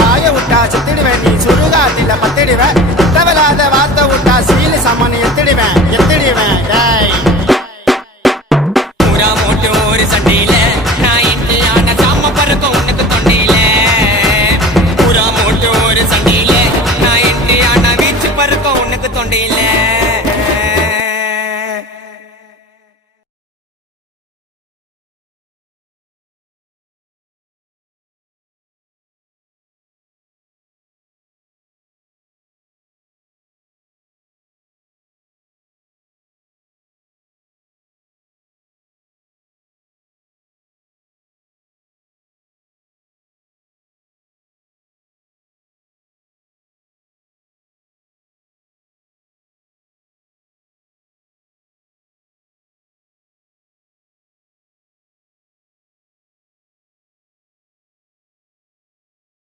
வாய விட்டா செத்துடுவேன் நீ சுடுகாட்டில பத்திடுவேன் தேவையில்லாத வார்த்தை விட்டா சீனு சமன் எத்திடுவேன் டேய்